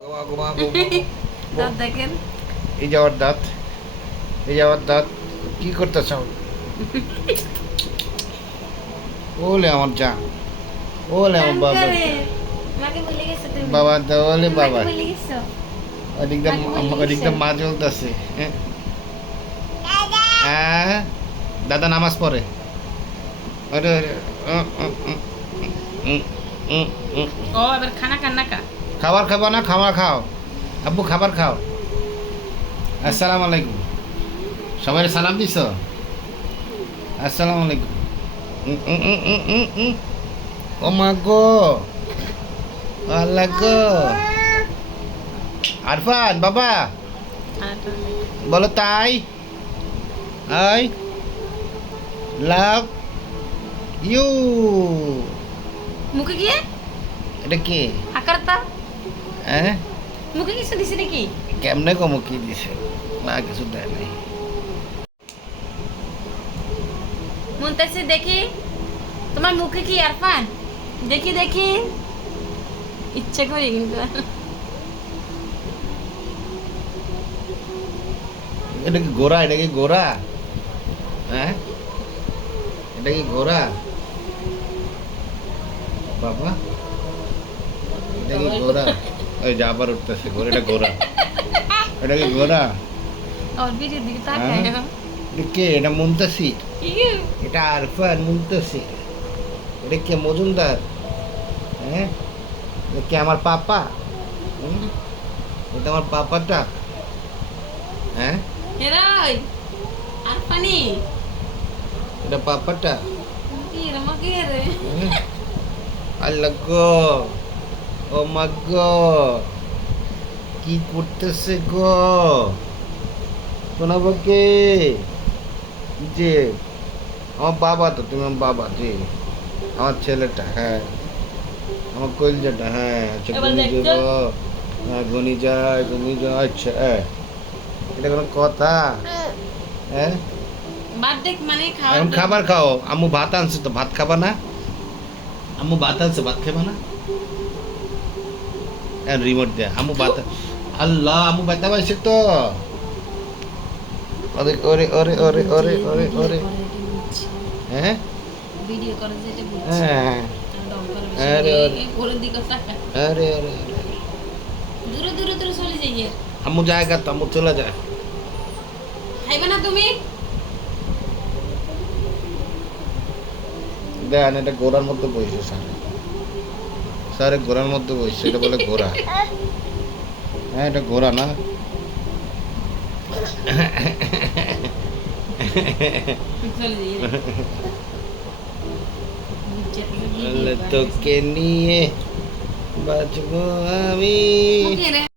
দাঁত দেখেন, এই যাওয়ার দাঁত, এই যাওয়ার দাঁত কি করতেছ? ওলে আমার যা, ওলে আমার বাবা, মাকে ভুলে গেছো তুমি। বাবা দা, ওলে বাবা, মাকে ভুলে গেছো। ওদিকটা ওদিকটা মা জ্বলতেছে। হ্যাঁ দাদা নামাজ পড়ে। আরে আরে, ও এবার খানা কান্না কা। খাবার খাবো না? খাবার খাও আব্বু, খাবার খাও। আসসালামু আলাইকুম, সবাই সালাম দিছ? আসসালামু আলাইকুম। ও মা গো, আল্লাহ গো। আরফান বাবা বলো তাই, আই লাভ ইউ। মুখে গিয়ে এটা কে? আকারতা হ্যাঁ মুখে কিছু দিছে নাকি? কেমনে কমো কি দিছে? না কিছু দেয় নাই। মুনতাসির দেখি তোমার মুখে কি আরফান, দেখি দেখি, ইচ্ছে করে কিন্তু। এটা কি গোরা? এটা কি গোরা? হ্যাঁ এটা কি গোরা বাবা? এটা কি গোরা? ওই যে আবার উঠতেছে গোরা, এটা গোরা? এটা কি গোরা? আর ভিডিও দিকে তাকায় না। এটা কে? এটা মুনতাসির, ইউ এটা আরফান মুনতাসির। এটা কে? মজুমদার? হ্যাঁ এটা কে? আমার পাপা? এটা আমার পাপাটা? হ্যাঁ এরাই আরফানি এটা পাপাটা? কি রমাকে রে। আল্লাহ গো, ও মা গো, কি করতেছে গো? শোনাবো কে? যে আমার বাবা, তো তুমি আমার বাবা, যে আমার ছেলেটা, হ্যাঁ আমার কলজাটা, হ্যাঁ আচ্ছা এবার গুনি দেখতো। দেব, হ্যাঁ গুনি যায়, গুনি যায়, আচ্ছা এটা কোনো কথা? হ্যাঁ ভাত দেখ মানে খাওয়া। এখন খাবার খাও। আম্মু ভাত আনছে, তো ভাত খাবা না? আম্মু ভাত আনছে, ভাত খাবা না? রিমোট দেয়া আম্মু ভাত। আল্লাহ আম্মু ভাত পাইছে তো। ওরে ওরে ওরে ওরে ওরে ওরে ওরে, হ্যাঁ ভিডিও করে যেটা বলছি। হ্যাঁ ডং করে আরে বেশি ওর দিকে তাকা। আরে আরে আরে, দূরে দূরে দূরে চলে যাই এর। আম্মু জায়গা তো, আম্মু চলে যায়। খাইবে না তুমি? দেন এটা ঘোড়ার মধ্যে বইছে স্যার, স্যার ঘোড়ার মধ্যে বইছে, এটা বলে ঘোড়া? হ্যাঁ এটা ঘোড়া না? চলে যাই এর। তোকে নিয়ে বাঁচবো আমি। ওকে রে।